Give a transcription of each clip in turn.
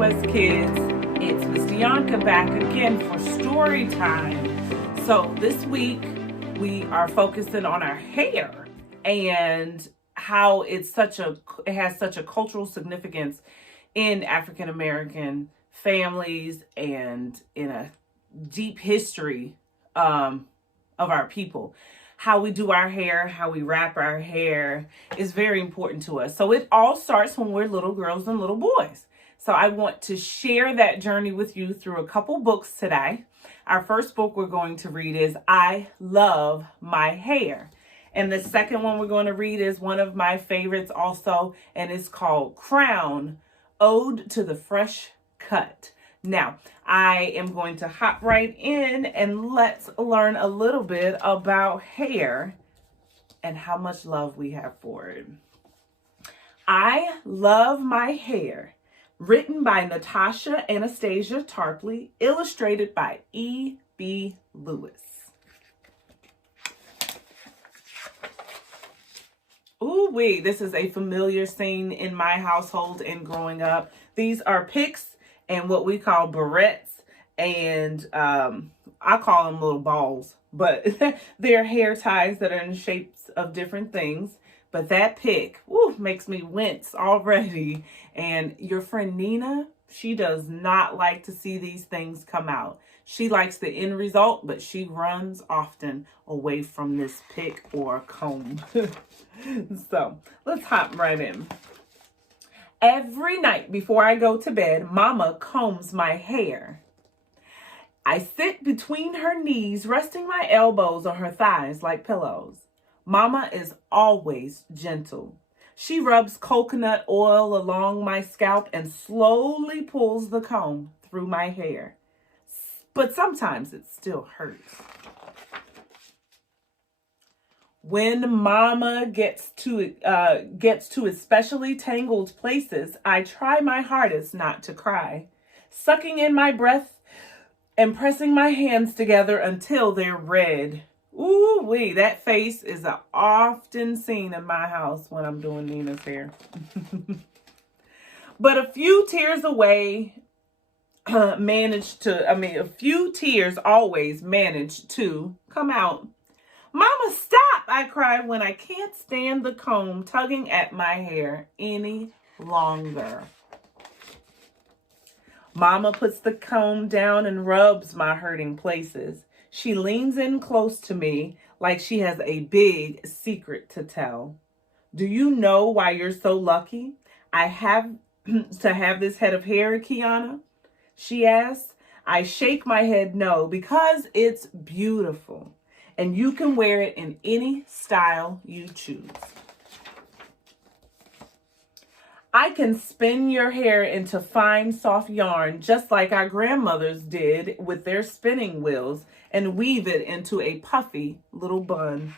Northwest Kids. It's Miss Deonka back again for story time. So this week we are focusing on our hair and how it has such a cultural significance in African American families and in a deep history of our people. How we do our hair, how we wrap our hair is very important to us. So it all starts when we're little girls and little boys. So I want to share that journey with you through a couple books today. Our first book we're going to read is I Love My Hair. And the second one we're going to read is one of my favorites also, and it's called Crown, Ode to the Fresh Cut. Now, I am going to hop right in and let's learn a little bit about hair and how much love we have for it. I Love My Hair, written by Natasha Anastasia Tarpley, illustrated by E.B. Lewis. Ooh-wee, this is a familiar scene in my household and growing up. These are pics and what we call barrettes, and I call them little balls, but they're hair ties that are in shapes of different things. But that pic, makes me wince already. And your friend Nina, she does not like to see these things come out. She likes the end result, but she runs often away from this pic or comb. So let's hop right in. Every night before I go to bed, Mama combs my hair. I sit between her knees, resting my elbows on her thighs like pillows. Mama is always gentle. She rubs coconut oil along my scalp and slowly pulls the comb through my hair. But sometimes it still hurts. When Mama gets to especially tangled places, I try my hardest not to cry, sucking in my breath and pressing my hands together until they're red. Ooh-wee, that face is often seen in my house when I'm doing Nina's hair. But a few tears always manage to come out. Mama, stop, I cry when I can't stand the comb tugging at my hair any longer. Mama puts the comb down and rubs my hurting places. She leans in close to me like she has a big secret to tell. Do you know why you're so lucky I have to have this head of hair, Kiana? She asks. I shake my head no, because it's beautiful. And you can wear it in any style you choose. I can spin your hair into fine, soft yarn, just like our grandmothers did with their spinning wheels, and weave it into a puffy little bun.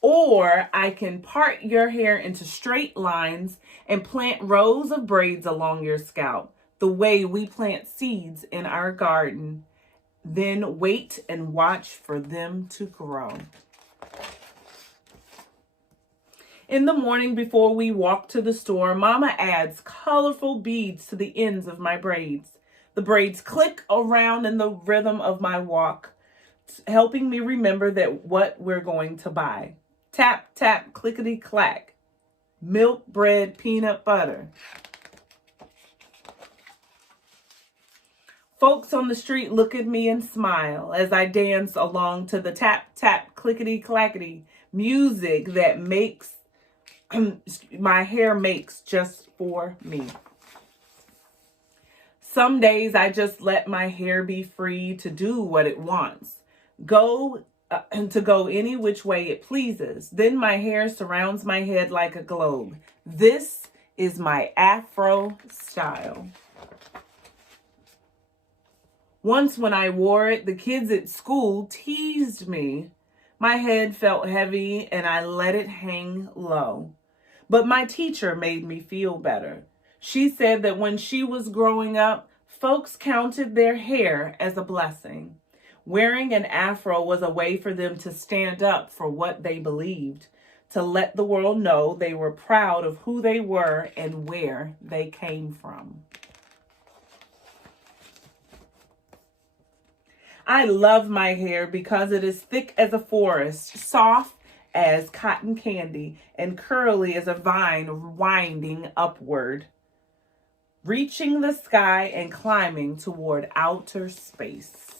Or I can part your hair into straight lines and plant rows of braids along your scalp, the way we plant seeds in our garden. Then wait and watch for them to grow. In the morning before we walk to the store, Mama adds colorful beads to the ends of my braids. The braids click around in the rhythm of my walk, helping me remember that what we're going to buy. Tap, tap, clickety, clack. Milk, bread, peanut butter. Folks on the street look at me and smile as I dance along to the tap, tap, clickety, clackety music that my hair makes just for me. Some days I just let my hair be free to do what it wants. Go any which way it pleases. Then my hair surrounds my head like a globe. This is my Afro style. Once when I wore it, the kids at school teased me. My head felt heavy and I let it hang low. But my teacher made me feel better. She said that when she was growing up, folks counted their hair as a blessing. Wearing an afro was a way for them to stand up for what they believed, to let the world know they were proud of who they were and where they came from. I love my hair because it is thick as a forest, soft as cotton candy, and curly as a vine winding upward, reaching the sky and climbing toward outer space.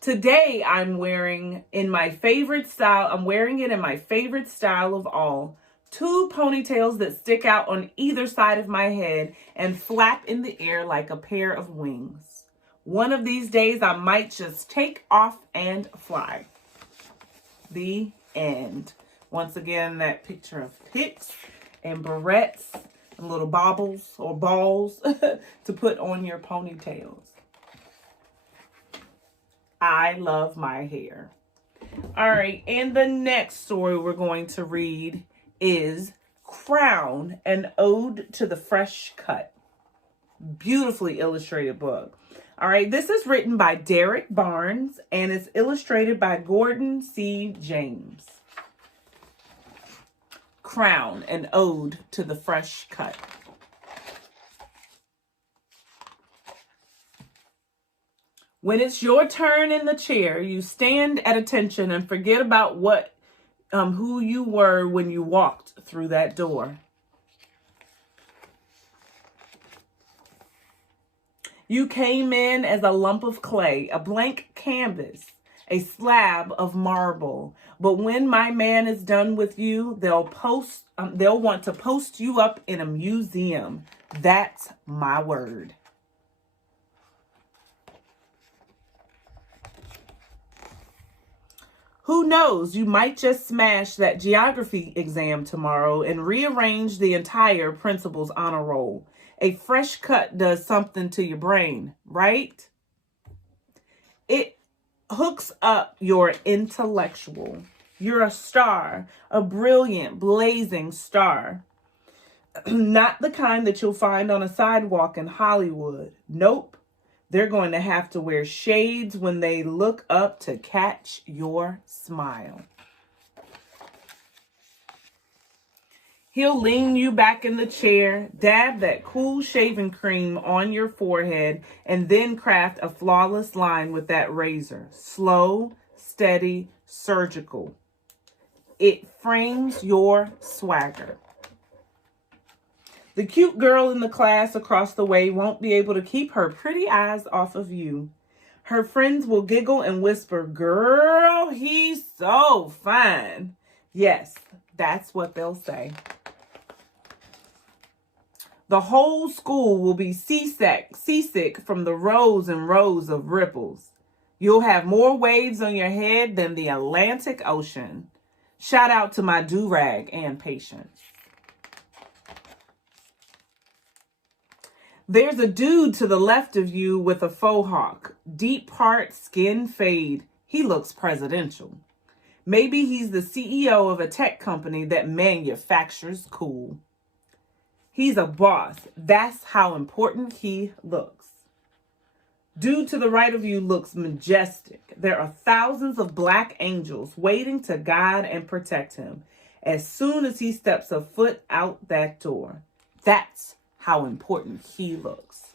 Today I'm wearing it in my favorite style of all. 2 ponytails that stick out on either side of my head and flap in the air like a pair of wings. One of these days I might just take off and fly. The end. Once again, that picture of picks and barrettes and little baubles or balls to put on your ponytails. I love my hair. All right, and the next story we're going to read is Crown, an Ode to the Fresh Cut. Beautifully illustrated book. All right, this is written by Derek Barnes and it's illustrated by Gordon C. James. Crown, an Ode to the Fresh Cut. When it's your turn in the chair, you stand at attention and forget about who you were when you walked through that door. You came in as a lump of clay, a blank canvas, a slab of marble. But when my man is done with you, they'll want to post you up in a museum. That's my word. Who knows, you might just smash that geography exam tomorrow and rearrange the entire principal's honor roll. A fresh cut does something to your brain, right? It hooks up your intellectual. You're a star, a brilliant, blazing star. Not the kind that you'll find on a sidewalk in Hollywood. Nope. They're going to have to wear shades when they look up to catch your smile. He'll lean you back in the chair, dab that cool shaving cream on your forehead, and then craft a flawless line with that razor. Slow, steady, surgical. It frames your swagger. The cute girl in the class across the way won't be able to keep her pretty eyes off of you. Her friends will giggle and whisper, "Girl, he's so fine." Yes, that's what they'll say. The whole school will be seasick from the rows and rows of ripples. You'll have more waves on your head than the Atlantic Ocean. Shout out to my do-rag and Patience. There's a dude to the left of you with a faux hawk, deep part, skin fade. He looks presidential. Maybe he's the CEO of a tech company that manufactures cool. He's a boss. That's how important he looks. Dude to the right of you looks majestic. There are thousands of black angels waiting to guide and protect him as soon as he steps a foot out that door. That's how important he looks.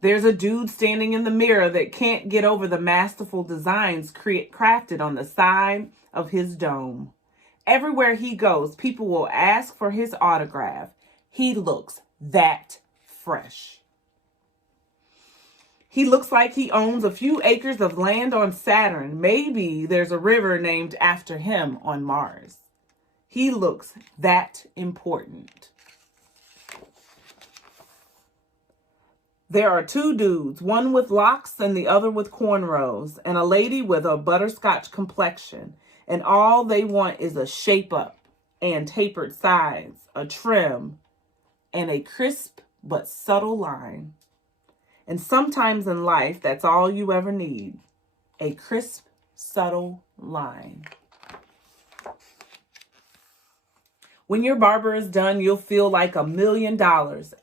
There's a dude standing in the mirror that can't get over the masterful designs crafted on the side of his dome. Everywhere he goes, people will ask for his autograph. He looks that fresh. He looks like he owns a few acres of land on Saturn. Maybe there's a river named after him on Mars. He looks that important. There are 2 dudes, one with locks and the other with cornrows, and a lady with a butterscotch complexion. And all they want is a shape up and tapered sides, a trim, and a crisp but subtle line. And sometimes in life, that's all you ever need. A crisp, subtle line. When your barber is done, you'll feel like $1 million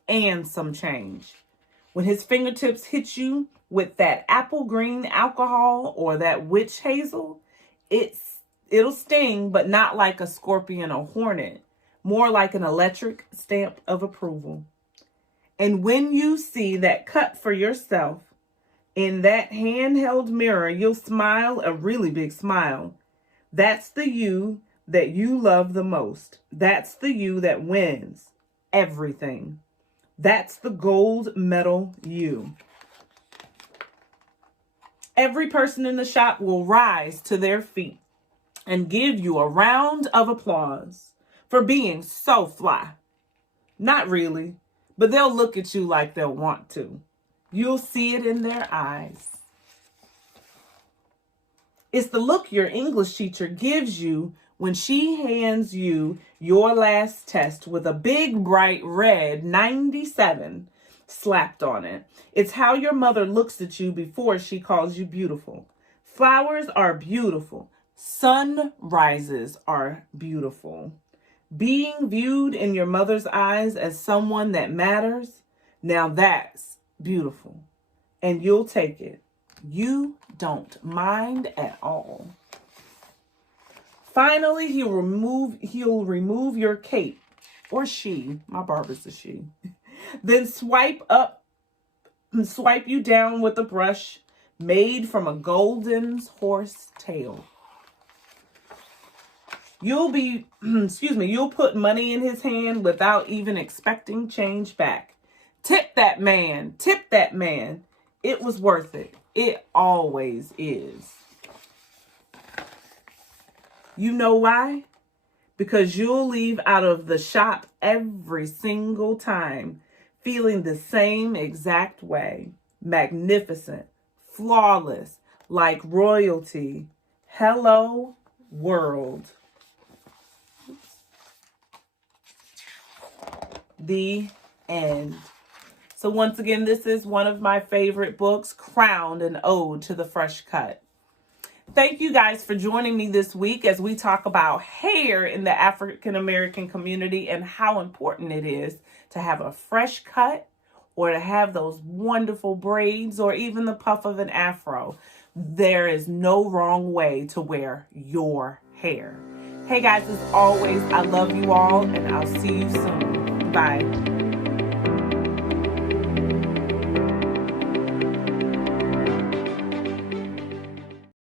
and some change. When his fingertips hit you with that apple green alcohol or that witch hazel, It'll sting, but not like a scorpion or hornet, more like an electric stamp of approval. And when you see that cut for yourself in that handheld mirror, you'll smile a really big smile. That's the you that you love the most. That's the you that wins everything. That's the gold medal you. Every person in the shop will rise to their feet and give you a round of applause for being so fly. Not really, but they'll look at you like they'll want to. You'll see it in their eyes. It's the look your English teacher gives you when she hands you your last test with a big bright red 97 slapped on it. It's how your mother looks at you before she calls you beautiful. Flowers are beautiful. Sunrises are beautiful. Being viewed in your mother's eyes as someone that matters, now that's beautiful. And you'll take it. You don't mind at all. Finally, he'll remove your cape, or she, my barber's a she. Then swipe you down with a brush made from a golden horse tail. You'll put money in his hand without even expecting change back. Tip that man. It was worth it. It always is. You know why? Because you'll leave out of the shop every single time feeling the same exact way. Magnificent, flawless, like royalty. Hello, world. The end. So once again, this is one of my favorite books, Crowned, an Ode to the Fresh Cut. Thank you guys for joining me this week as we talk about hair in the African American community and how important it is to have a fresh cut or to have those wonderful braids or even the puff of an afro. There is no wrong way to wear your hair. Hey guys, as always, I love you all and I'll see you soon. Bye.